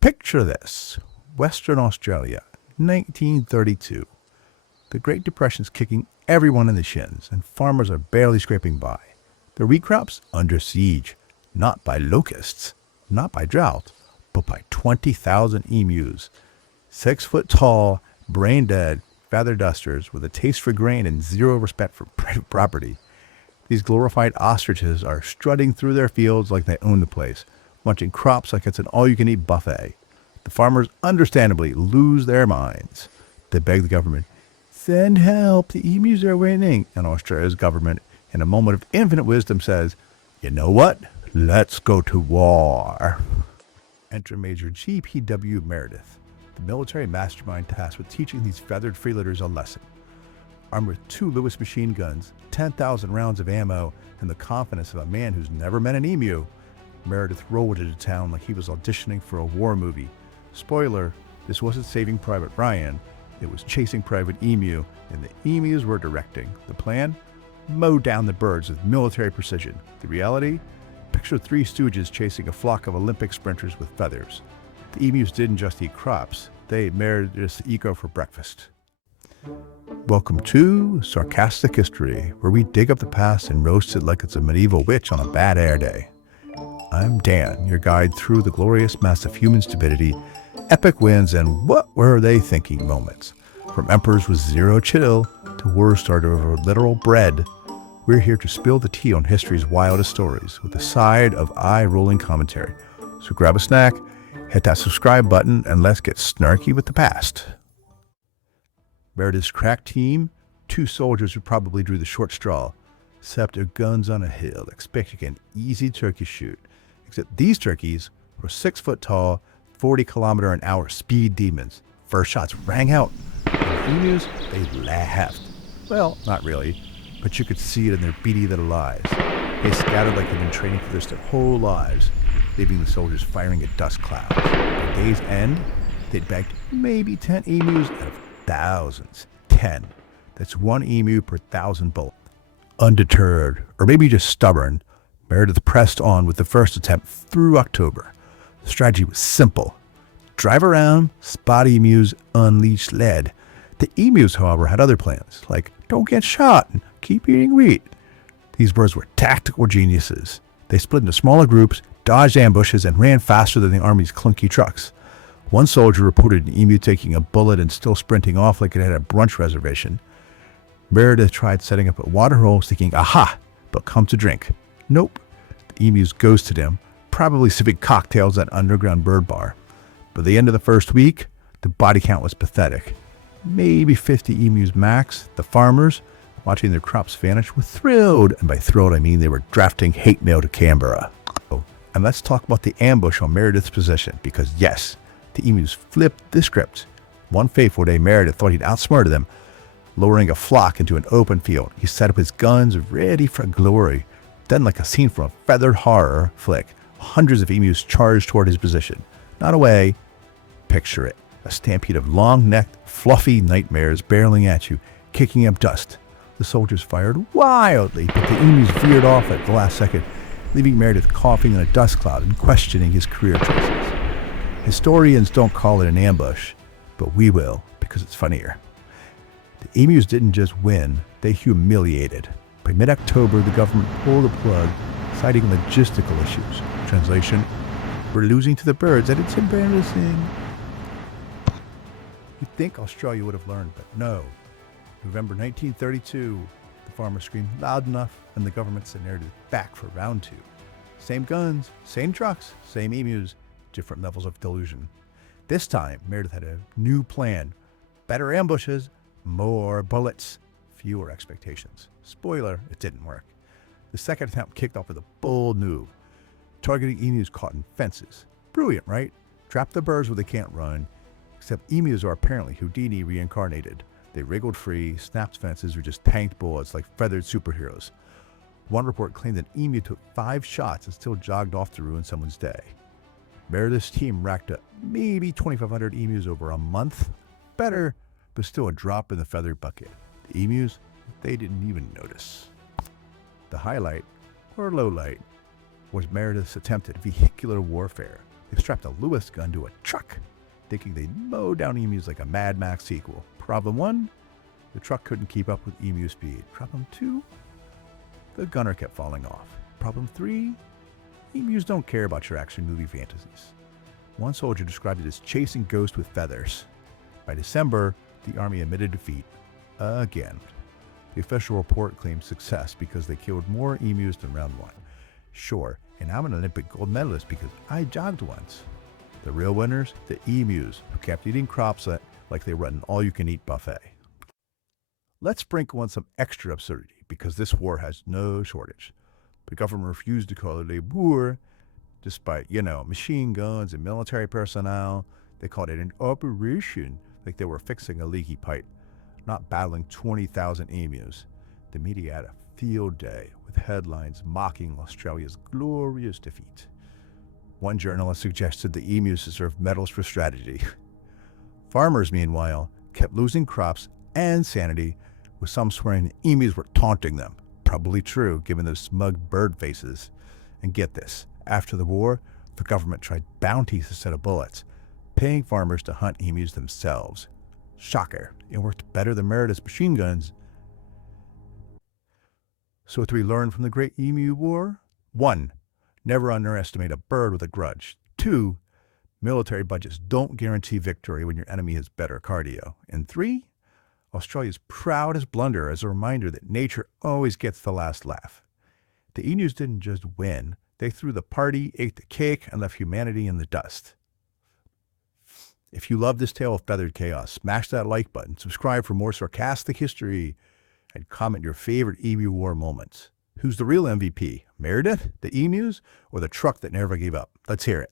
Picture this. Western Australia, 1932. The Great Depression's kicking everyone in the shins, and farmers are barely scraping by. Their wheat crops under siege, not by locusts, not by drought, but by 20,000 emus. 6 foot tall, brain dead, feather dusters with a taste for grain and zero respect for private property. These glorified ostriches are strutting through their fields like they own the place, munching crops like it's an all-you-can-eat buffet. The farmers understandably lose their minds. They beg the government, "Send help, the emus are winning." And Australia's government, in a moment of infinite wisdom, says, "You know what? Let's go to war." Enter Major G.P.W. Meredith, the military mastermind tasked with teaching these feathered freeloaders a lesson. Armed with 2 Lewis machine guns, 10,000 rounds of ammo, and the confidence of a man who's never met an emu, Meredith rolled into town like he was auditioning for a war movie. Spoiler, this wasn't Saving Private Ryan, it was Chasing Private Emu, and the emus were directing. The plan? Mow down the birds with military precision. The reality? Picture 3 stooges chasing a flock of Olympic sprinters with feathers. The emus didn't just eat crops, they ate Meredith's ego for breakfast. Welcome to Sarcastic History, where we dig up the past and roast it like it's a medieval witch on a bad air day. I'm Dan, your guide through the glorious mess of human stupidity, epic wins, and what were they thinking moments. From emperors with zero chill to wars started over literal bread, we're here to spill the tea on history's wildest stories with a side of eye-rolling commentary. So grab a snack, hit that subscribe button, and let's get snarky with the past. Meredith's crack team, 2 soldiers who probably drew the short straw, set up their guns on a hill, expecting an easy turkey shoot. Except these turkeys were 6 foot tall, 40-kilometer-an-hour speed demons. First shots rang out, and the emus, they laughed. Well, not really, but you could see it in their beady little eyes. They scattered like they'd been training for this their whole lives, leaving the soldiers firing at dust clouds. By day's end, they'd bagged maybe 10 emus out of thousands. 10. That's 1 emu per 1,000 bullets. Undeterred, or maybe just stubborn, Meredith pressed on with the first attempt through October. The strategy was simple. Drive around, spot emus, unleash lead. The emus, however, had other plans, like don't get shot and keep eating wheat. These birds were tactical geniuses. They split into smaller groups, dodged ambushes, and ran faster than the army's clunky trucks. One soldier reported an emu taking a bullet and still sprinting off like it had a brunch reservation. Meredith tried setting up a water hole thinking, aha, but come to drink. Nope. The emus ghosted him, probably sipping cocktails at underground bird bar. By the end of the first week, the body count was pathetic. Maybe 50 emus max. The farmers, watching their crops vanish, were thrilled. And by thrilled, I mean they were drafting hate mail to Canberra. And let's talk about the ambush on Meredith's position, because yes, the emus flipped the script. One fateful day, Meredith thought he'd outsmarted them. Lowering a flock into an open field, he set up his guns ready for glory. Then, like a scene from a feathered horror flick, hundreds of emus charged toward his position. Not away. Picture it. A stampede of long-necked, fluffy nightmares barreling at you, kicking up dust. The soldiers fired wildly, but the emus veered off at the last second, leaving Meredith coughing in a dust cloud and questioning his career choices. Historians don't call it an ambush, but we will, because it's funnier. The emus didn't just win, they humiliated. By mid-October, the government pulled the plug, citing logistical issues. Translation, we're losing to the birds and it's embarrassing. You'd think Australia would have learned, but no. November 1932, the farmers screamed loud enough and the government sent Meredith back for round 2. Same guns, same trucks, same emus, different levels of delusion. This time, Meredith had a new plan. Better ambushes, more bullets, fewer expectations. Spoiler, it didn't work. The second attempt kicked off with a bold move, targeting emus caught in fences. Brilliant, right? Trap the birds where they can't run, except emus are apparently Houdini reincarnated. They wriggled free, snapped fences, or just tanked bullets like feathered superheroes. One report claimed an emu took 5 shots and still jogged off to ruin someone's day. Meredith's team racked up maybe 2,500 emus over a month. Better, but still a drop in the feather bucket. The emus, they didn't even notice. The highlight, or low light, was Meredith's attempt at vehicular warfare. They strapped a Lewis gun to a truck, thinking they'd mow down emus like a Mad Max sequel. Problem 1, the truck couldn't keep up with emu speed. Problem 2, the gunner kept falling off. Problem 3, emus don't care about your action movie fantasies. One soldier described it as chasing ghosts with feathers. By December, the Army admitted defeat again. The official report claimed success because they killed more emus than round 1. Sure, and I'm an Olympic gold medalist because I jogged once. The real winners, the emus, who kept eating crops like they were an all-you-can-eat buffet. Let's sprinkle in some extra absurdity because this war has no shortage. The government refused to call it a war, despite, machine guns and military personnel. They called it an operation, like they were fixing a leaky pipe, not battling 20,000 emus. The media had a field day with headlines mocking Australia's glorious defeat. One journalist suggested the emus deserved medals for strategy. Farmers, meanwhile, kept losing crops and sanity, with some swearing the emus were taunting them. Probably true, given those smug bird faces. And get this, after the war, the government tried bounties instead of bullets, paying farmers to hunt emus themselves. Shocker, it worked better than Meredith's machine guns. So what do we learn from the Great Emu War? 1. Never underestimate a bird with a grudge. 2. Military budgets don't guarantee victory when your enemy has better cardio. And 3. Australia's proudest blunder as a reminder that nature always gets the last laugh. The emus didn't just win, they threw the party, ate the cake, and left humanity in the dust. If you love this tale of feathered chaos, smash that like button, subscribe for more sarcastic history, and comment your favorite Emu War moments. Who's the real MVP? Meredith, the emus, or the truck that never gave up? Let's hear it.